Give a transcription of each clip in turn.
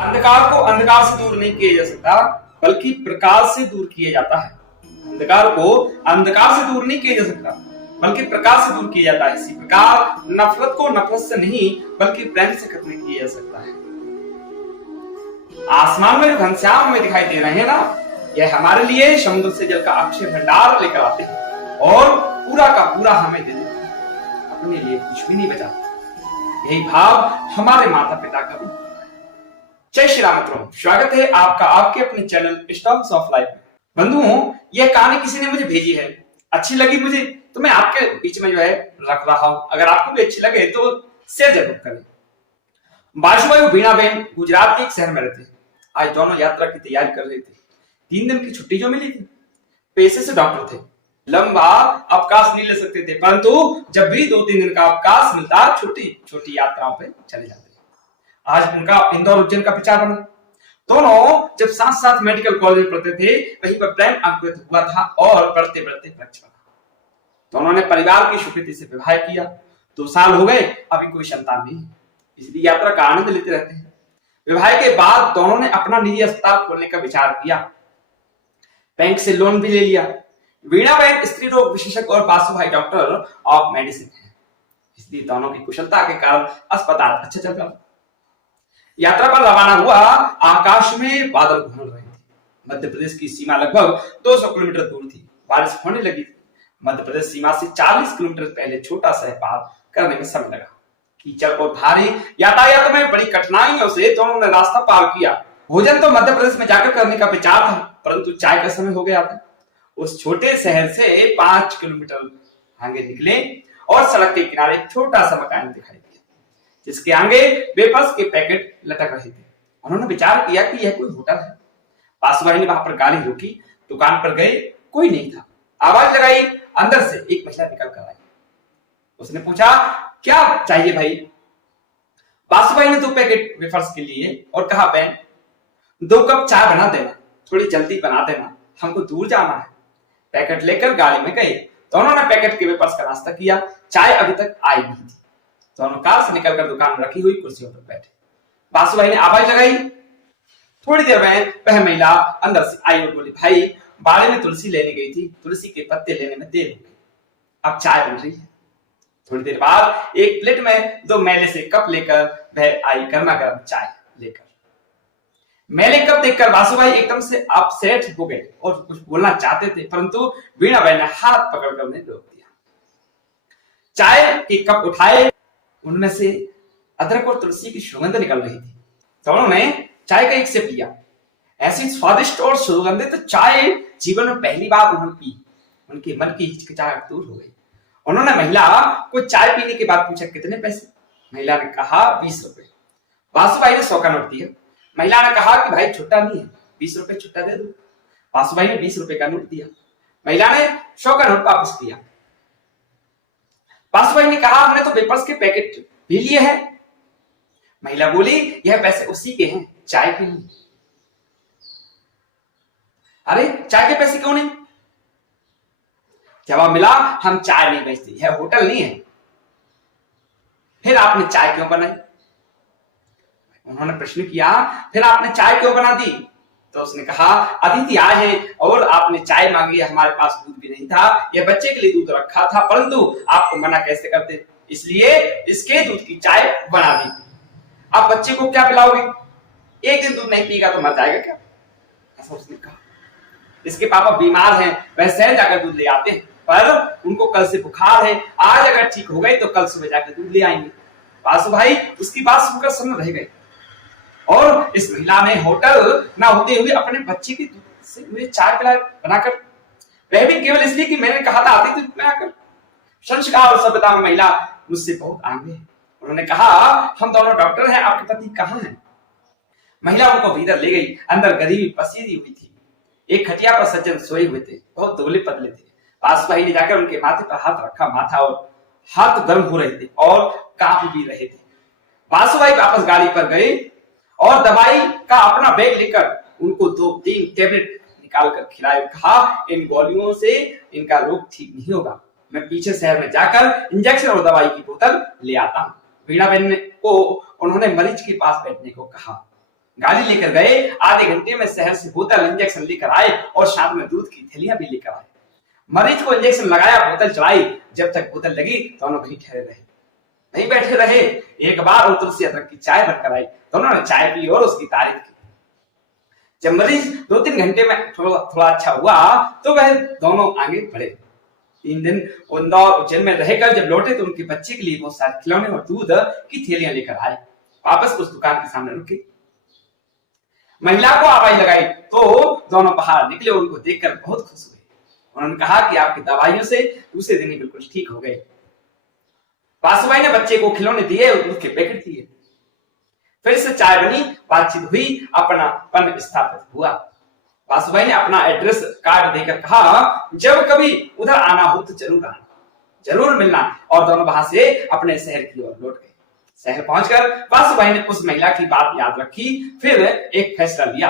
अंधकार को अंधकार से दूर नहीं किया जा सकता, बल्कि प्रकाश से दूर किया जाता है। अंधकार को अंधकार से दूर नहीं किया जा सकता, बल्कि प्रकाश से दूर किया जाता है। इसी प्रकार नफरत को नफरत से नहीं, बल्कि प्रेम से खत्म किया जा सकता है। आसमान में जो घनश्याम हमें दिखाई दे रहे हैं ना, यह हमारे लिए समुद्र से जल का अक्षय भंडार लेकर आते हैं और पूरा का पूरा हमें दे देते हैं। अपने लिए कुछ भी नहीं बचाते। यही भाव हमारे माता पिता का भी। जय श्री राम मित्रों, स्वागत है आपका आपके अपने चैनल स्टॉक्स ऑफ लाइफ में। बंधुओं, यह कहानी किसी ने मुझे भेजी है, अच्छी लगी मुझे तो मैं आपके बीच में जो है रख रहा हूं। अगर आपको भी अच्छी लगे तो शेयर जरूर करें। बाशुभाई और बीणाबेन गुजरात के एक शहर में रहते। आज दोनों यात्रा की तैयारी कर रहे थे। 3 दिन की छुट्टी जो मिली थी, पेशे से डॉक्टर थे, लंबा अवकाश नहीं ले सकते थे, परंतु जब भी 2-3 दिन का अवकाश मिलता छोटी छोटी यात्राओं पे चले जाते। आज उनका इंदौर उज्जैन का विचार बना। दोनों जब साथ साथ मेडिकल कॉलेज में पढ़ते थे, वहीं पर प्रेम अंकुरित हुआ था और बढ़ते बढ़ते वृक्ष बना। दोनों ने परिवार की स्वीकृति से विवाह किया। 2 साल हो गए, अभी कोई संतान नहीं, इसलिए यात्रा का आनंद लेते रहते हैं। विवाह के बाद दोनों ने अपना निजी अस्पताल खोलने का विचार किया। बैंक से लोन भी ले लिया। वीणाबेन स्त्री रोग विशेषज्ञ और बासुभाई डॉक्टर ऑफ मेडिसिन है, इसलिए दोनों की कुशलता के कारण अस्पताल अच्छा चल रहा। यात्रा पर रवाना हुआ। आकाश में बादल घूम रहे थे। मध्य प्रदेश की सीमा लगभग 200 किलोमीटर दूर थी। बारिश होने लगी थी। मध्य प्रदेश सीमा से 40 किलोमीटर पहले छोटा शहर पार करने में समय लगा। कीचड़ और भारी यातायात में बड़ी कठिनाइयों से दोनों ने रास्ता पार किया। भोजन तो मध्य प्रदेश में जाकर करने का विचार था, परंतु चाय का समय हो गया था। उस छोटे शहर से 5 किलोमीटर आगे निकले और सड़क के किनारे एक छोटा सा मकान दिखाई दिया, जिसके आगे वेफर्स के पैकेट लटक रहे थे। उन्होंने विचार किया कि यह कोई होटल है। बासुभाई ने वहां पर गाड़ी रोकी। दुकान पर गए, कोई नहीं था। आवाज लगाई, अंदर से एक महिला निकल कर आई। उसने पूछा, क्या चाहिए भाई? बासुभाई ने 2 पैकेट वेफर्स के लिए और कहा, बहन 2 कप चाय बना देना, थोड़ी जल्दी बना देना, हमको दूर जाना है। पैकेट लेकर गाड़ी में गए। दोनों ने पैकेट के वेफर्स का नाश्ता किया। चाय अभी तक आई नहीं थी। दोनों कार से निकलकर दुकान में रखी हुई कुर्सियों पर बैठे। बासुभाई ने आवाज लगाई। थोड़ी देर में वह महिला अंदर से आई और बोली, भाई बाड़े में तुलसी लेने गई थी, तुलसी के पत्ते लेने में देर हो गई, अब चाय बन रही है। थोड़ी देर बाद एक प्लेट में 2 मैले से कप लेकर वह आई, गर्मा गर्म चाय लेकर। मैले कप देखकर बासुभाई एकदम से अपसेट हो गए और कुछ बोलना चाहते थे, परंतु वीणाबाई ने हाथ पकड़कर उन्हें रोक दिया। चाय के कप उठाए, उनमें से अदरक और तुलसी की सुगंध निकल रही थी। दोनों ने चाय का एक सिप लिया। ऐसी स्वादिष्ट और सुगंधित चाय जीवन में पहली बार उन्होंने पी। उनके मन की हिचकिचाहट दूर हो गई। उन्होंने महिला को चाय पीने के बाद पूछा, कितने पैसे? महिला ने कहा, 20 रुपए। बासुभाई ने 100 का नोट दिया। महिला ने कहा कि भाई छुट्टा नहीं है, 20 रुपए छुट्टा दे दो। बासुभाई ने 20 रुपए का नोट दिया। महिला ने 100 का नोट वापस किया। बासुभाई ने कहा, हमने तो वेफर्स के पैकेट भी लिए हैं। महिला बोली, यह पैसे उसी के हैं, चाय के लिए। अरे चाय के पैसे क्यों नहीं? जवाब मिला, हम चाय नहीं बेचते, यह होटल नहीं है। फिर आपने चाय क्यों बनाई? उन्होंने प्रश्न किया, फिर आपने चाय क्यों बना दी? तो उसने कहा, अतिथि आए हैं और आपने चाय मांगी, हमारे पास दूध भी नहीं था, यह बच्चे के लिए दूध रखा था, परंतु आपको मना कैसे करते, इसलिए इसके दूध की चाय बना दी। आप बच्चे को क्या पिलाओगे? एक दिन दूध नहीं पिएगा तो मर जाएगा क्या? ऐसा उसने कहा। इसके पापा बीमार हैं, वह शहर जाकर दूध ले आते हैं, पर उनको कल से बुखार है, आज अगर ठीक हो गए तो कल सुबह जाकर दूध ले आएंगे। बासुभाई उसकी बात सुनकर सन्न रह गए और इस महिला ने होटल ना होते हुए अपने बच्चे के दूध से मुझे चाय पिला बनाकर, वह भी केवल इसलिए कि मैंने कहा था आती दूध बनाकर। संस्कार और सभ्यता में महिला मुझसे बहुत आगे है। उन्होंने कहा, हम दोनों डॉक्टर हैं, आपके पति कहाँ हैं? महिला उनको भीतर ले गई। अंदर गरीबी पसीदी हुई थी। एक खटिया पर सज्जन सोए हुए थे, बहुत दुबले पतले थे। बासुभाई ने जाकर उनके माथे पर हाथ रखा। माथा और हाथ गर्म हो रहे थे और कांप भी रहे थे। बासुभाई वापस गाड़ी पर गए और दवाई का अपना बैग लेकर उनको 2-3 टेबलेट निकालकर खिलाए। कहा, इन गोलियों से इनका रोग ठीक नहीं होगा, मैं पीछे शहर में जाकर इंजेक्शन और दवाई की बोतल ले आता हूं। वीणाबेन को उन्होंने मरीज के पास बैठने को कहा। गाड़ी लेकर गए, आधे घंटे में शहर से बोतल इंजेक्शन लेकर आए और साथ में दूध की थैलियां भी लेकर आए। मरीज को इंजेक्शन लगाया, बोतल चढ़ाई, जब तक बोतल लगी दोनों वहीं ठहरे रहे, नहीं बैठे रहे। एक बार वो तुलसी अदरक की चाय बनकर आई, दोनों ने चाय पी और उसकी तारीफ की। जब मरीज 2-3 घंटे में थोड़ा अच्छा हुआ तो वह दोनों आगे बढ़े। 3 दिन इंदौर उज्जैन में रहकर जब लौटे तो उनके बच्चे के लिए बहुत सारे खिलौने और दूध की थैलियां लेकर आए। वापस उस दुकान के सामने रुके, महिला को आवाज लगाई तो दोनों बाहर निकले और उनको देखकर बहुत खुश हुए। उन्होंने कहा कि आपकी दवाइयों से दूसरे दिन ही बिल्कुल ठीक हो गए। बासुबाई ने बच्चे को खिलौने दिए और दूध के पैकेट दिए। फिर से चाय बनी, बातचीत हुई, अपनापन स्थापित हुआ। बासुबाई ने अपना एड्रेस कार्ड देकर कहा, जब कभी उधर आना हो तो जरूर आना, जरूर मिलना। और दोनों वहां से अपने शहर की ओर लौट गए। शहर पहुंचकर बासुबाई ने उस महिला की बात याद रखी, फिर एक फैसला लिया।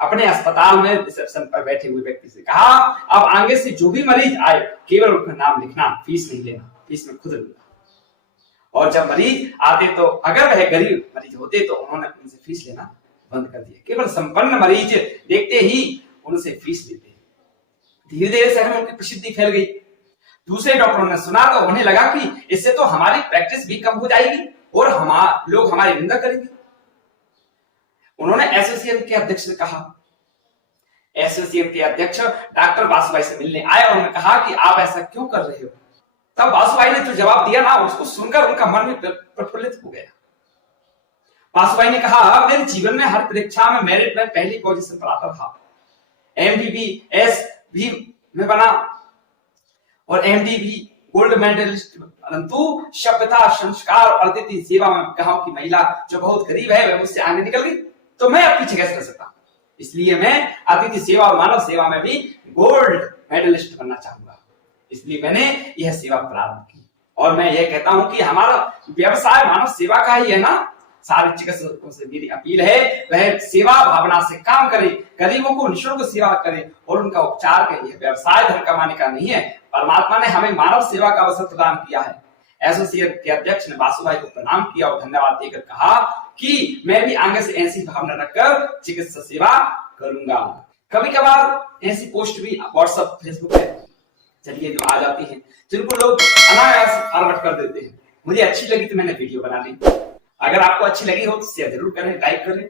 अपने अस्पताल में रिसेप्शन पर बैठे हुए व्यक्ति से कहा, अब आगे से जो भी मरीज आए केवल उनका नाम लिखना, फीस नहीं लेना, फीस में खुद लूंगा। और जब मरीज आते तो अगर वह गरीब मरीज होते तो उन्होंने उनसे फीस लेना बंद कर दिया। केवल संपन्न मरीज देखते ही उनसे फीस लेते। धीरे धीरे शहर में उनकी प्रसिद्धि फैल गई। दूसरे डॉक्टरों ने सुना तो उन्हें लगा कि इससे तो हमारी प्रैक्टिस भी कम हो जाएगी और लोग हमारी निंदा करेंगे। उन्होंने एसोसिएशन के अध्यक्ष से कहा। एसोसिएशन के अध्यक्ष डॉक्टर बासुबाई से मिलने आए और उन्होंने कहा कि आप ऐसा क्यों कर रहे हो। तब बासुबाई ने जो जवाब दिया ना, उसको सुनकर उनका मन भी प्रफुल्लित हो गया। बासुबाई ने कहा, मेरे जीवन में हर परीक्षा में मेरिट में पहली पोजीशन पर आता था। MBBS भी में बना और MD भी गोल्ड मेडलिस्ट, परंतु सभ्यता, संस्कार और अतिथि सेवा में गांव की महिला जो बहुत गरीब है वह मुझसे आगे निकल गई, तो मैं अब पीछे कैसे कर सकता हूं। इसलिए मैं अतिथि सेवा और मानव सेवा में भी गोल्ड मेडलिस्ट बनना चाहूंगा। इसलिए मैंने यह सेवा प्रारंभ की और मैं यह कहता हूं कि हमारा व्यवसाय मानव सेवा का ही है ना। सारे चिकित्सकों से मेरी अपील है वह सेवा भावना से काम करें, गरीबों को निःशुल्क सेवा करें और उनका उपचार करें। यह व्यवसाय धन कमाने का नहीं है, परमात्मा ने हमें मानव सेवा का अवसर प्रदान किया है। एसोसिएट के अध्यक्ष ने बासुबाई को प्रणाम किया और धन्यवाद देकर कहा कि मैं भी आगे से ऐसी भावना रखकर चिकित्सा सेवा करूंगा। कभी कभार ऐसी पोस्ट भी व्हाट्सएप, फेसबुक पे जरिए जो आ जाती हैं, जिनको लोग अनायास फॉरवर्ड कर देते हैं। मुझे अच्छी लगी तो मैंने वीडियो बना ली। अगर आपको अच्छी लगी हो तो शेयर जरूर करें, लाइक करें